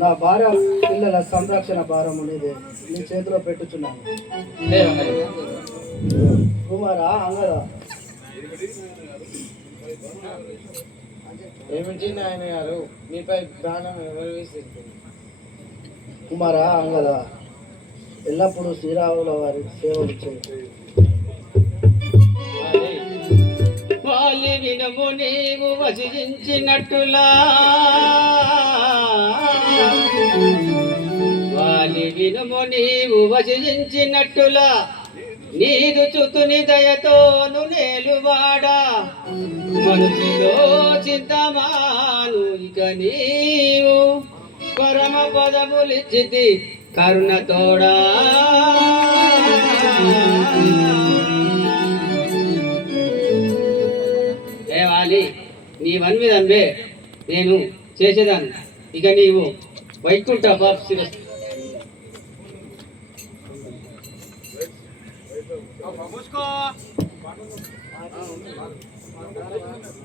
నా భార్య పిల్లల సంరక్షణ భారం అనేది నీ చేతిలో పెట్టుచున్నాను. కుమారా అంగదా ఏమిటి నాయన గారు మీపై ప్రాణం ఎవరు వేసింది? కుమారా అంగదా ఎల్లప్పుడూ శ్రీరాముల వారి సేవలు చేయి. వాలి వినుము నీవు వసించినట్టులా, వాలి వినుము నీవు వసించినట్టులా, నీదు చుతుని దయతోను నేలువాడా, మనుషులో చింతమాను ఇక నీవు పరమ పదములిచ్చితి కరుణ తోడా. వాలి నీవన్ మీద అంబే నేను చేసేదాన్ని, ఇక నీవు వైకుంఠ బాబు శిరస్సు.